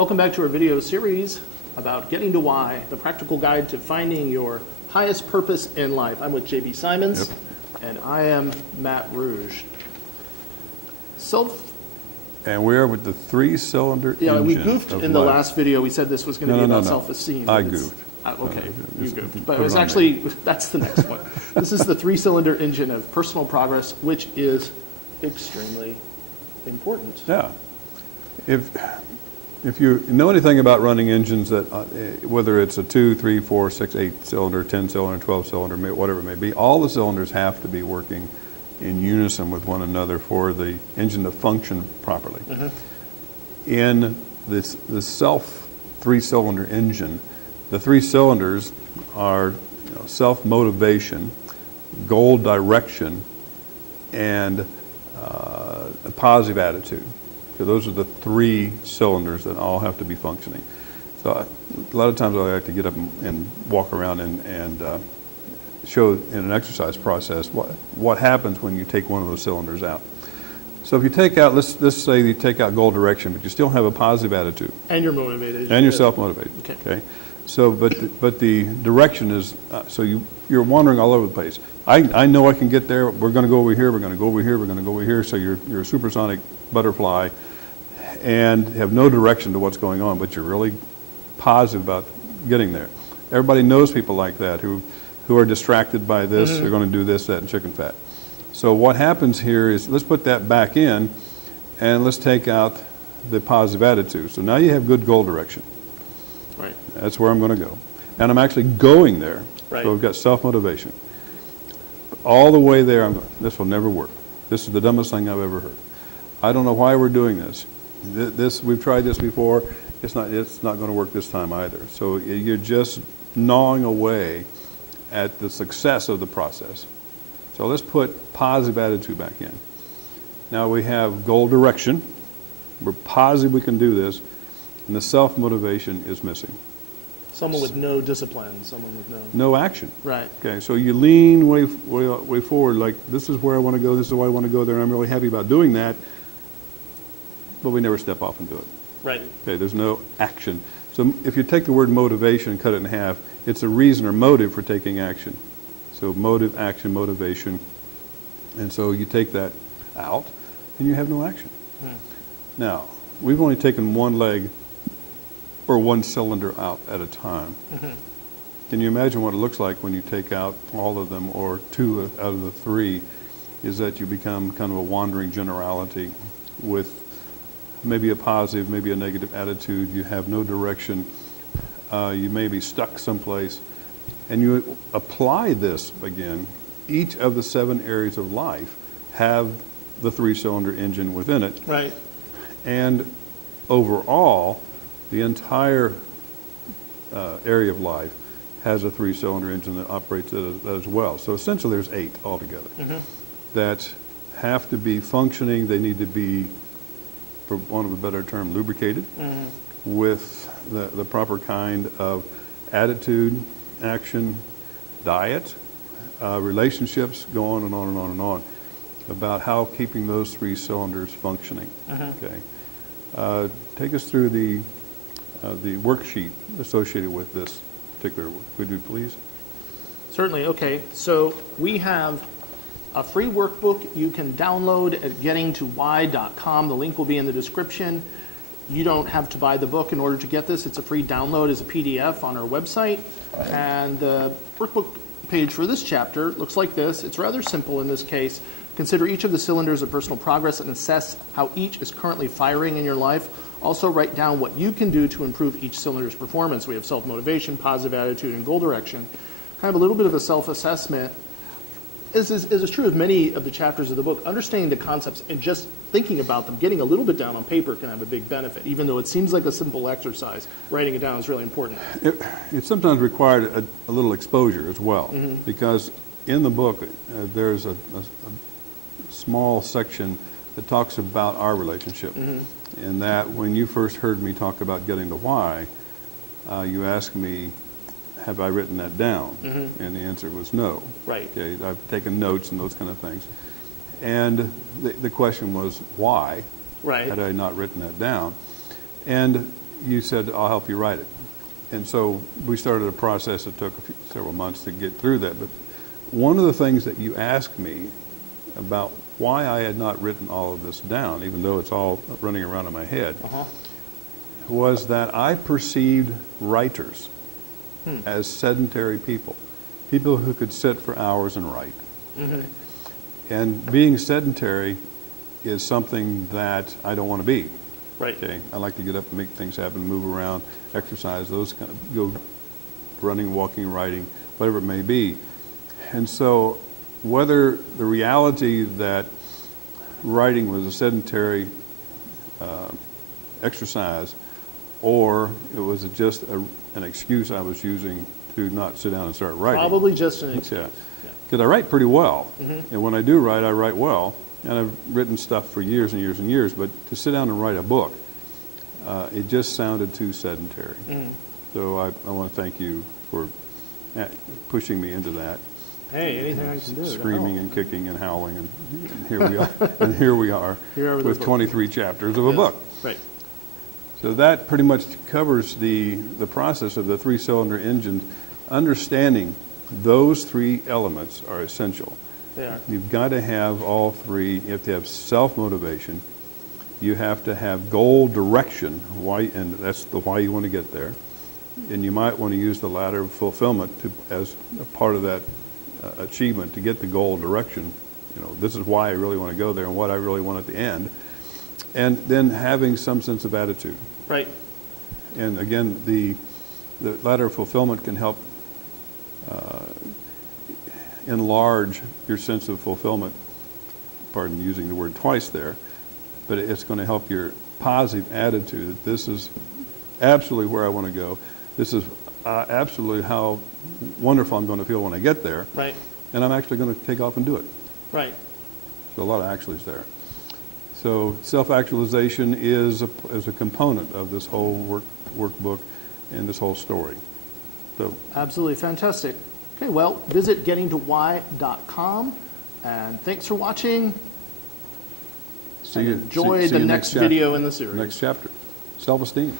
welcome back to our video series about getting to why, the practical guide to finding your highest purpose in life. I'm with JB Symons, and I am Matt Rouge. And we're with the three-cylinder engine. Yeah, we goofed in the last video. We said this was going to be about self-esteem. I goofed. Okay, you goofed. But it was actually, that's the next one. This is the three-cylinder engine of personal progress, which is extremely important. Yeah. If you know anything about running engines, that whether it's a 2, 3, 4, 6, 8-cylinder, 10-cylinder, 12-cylinder, whatever it may be, all the cylinders have to be working in unison with one another for the engine to function properly. In this self three-cylinder engine, the three cylinders are self-motivation, goal direction, and a positive attitude. So those are the three cylinders that all have to be functioning. So a lot of times I like to get up and walk around and show in an exercise process what happens when you take one of those cylinders out. So if you take out, let's say you take out goal direction, but you still have a positive attitude. And you're motivated. And you're self-motivated. Okay. So, but the direction is, so you're wandering all over the place. I know I can get there. We're going to go over here. We're going to go over here. We're going to go over here. So you're a supersonic butterfly and have no direction to what's going on, but you're really positive about getting there. Everybody knows people like that who are distracted by this. They're going to do this, that, and chicken fat. So what happens here is, let's put that back in and let's take out the positive attitude. So now you have good goal direction. Right. That's where I'm going to go. And I'm actually going there. Right. So we've got self-motivation. All the way there, this will never work. This is the dumbest thing I've ever heard. I don't know why we're doing this. We've tried this before. It's not going to work this time either. So you're just gnawing away at the success of the process. So let's put positive attitude back in. Now we have goal direction. We're positive we can do this, and the self-motivation is missing. Someone with no discipline, someone with no action. Right. Okay, so you lean way forward, like this is where I want to go, this is why I want to go there, and I'm really happy about doing that, but we never step off and do it. Right. Okay, there's no action. So if you take the word motivation and cut it in half, it's a reason or motive for taking action. So motive, action, motivation. And so you take that out and you have no action. Now, we've only taken one leg or one cylinder out at a time. Can you imagine what it looks like when you take out all of them, or two out of the three, is that you become kind of a wandering generality with maybe a positive, maybe a negative attitude. You have no direction. You may be stuck someplace. And you apply this again. Each of the 7 areas of life have the three-cylinder engine within it. Right. And overall, the entire area of life has a three-cylinder engine that operates that as well. So essentially there's 8 altogether that have to be functioning. They need to be, for want of a better term, lubricated with the proper kind of attitude, action, diet, relationships, go on and on and on and on, about how keeping those 3 cylinders functioning. Okay. Take us through the worksheet associated with this particular work. Would you please? Certainly. Okay. So we have a free workbook you can download at gettingtowhy.com. The link will be in the description. You don't have to buy the book in order to get this. It's a free download as a PDF on our website. And the workbook page for this chapter looks like this. It's rather simple in this case. Consider each of the cylinders of personal progress and assess how each is currently firing in your life. Also write down what you can do to improve each cylinder's performance. We have self-motivation, positive attitude, and goal direction. Kind of a little bit of a self-assessment. As is true of many of the chapters of the book, understanding the concepts and just thinking about them, getting a little bit down on paper can have a big benefit. Even though it seems like a simple exercise, writing it down is really important. It sometimes required a little exposure as well, because in the book there's a small section that talks about our relationship. In that, when you first heard me talk about getting to why, you asked me, have I written that down? And the answer was no. Right. Okay, I've taken notes and those kind of things. And the question was, why had I not written that down? And you said, I'll help you write it. And so we started a process that took several months to get through that. But one of the things that you asked me about why I had not written all of this down, even though it's all running around in my head, was that I perceived writers as sedentary people who could sit for hours and write. And being sedentary is something that I don't want to be. Right. Okay, I like to get up and make things happen, move around, exercise, those kind of, go running, walking, writing, whatever it may be. And so whether the reality that writing was a sedentary exercise or it was just an excuse I was using to not sit down and start writing. Probably just an excuse. Yeah, because I write pretty well. And when I do write, I write well. And I've written stuff for years and years and years, but to sit down and write a book, it just sounded too sedentary. So I want to thank you for pushing me into that. Hey, anything I can do. Screaming and kicking and howling, and here we are. And here we are with 23 chapters of a book. Right. So that pretty much covers the process of the three-cylinder engine. Understanding those three elements are essential. Yeah. You've got to have all three. You have to have self-motivation. You have to have goal direction, why, and that's the why you want to get there. And you might want to use the ladder of fulfillment as a part of that achievement to get the goal direction. You know, this is why I really want to go there and what I really want at the end. And then having some sense of attitude. Right. And again, the ladder of fulfillment can help enlarge your sense of fulfillment, pardon using the word twice there, but it's going to help your positive attitude that this is absolutely where I want to go. This is absolutely how wonderful I'm going to feel when I get there. Right. And I'm actually going to take off and do it. Right. So a lot of actuallys there. So self-actualization is a component of this whole workbook and this whole story. So absolutely fantastic. Okay, well, visit gettingtowhy.com, and thanks for watching. See you, enjoy see the you next chapter, video in the series. Next chapter, self-esteem.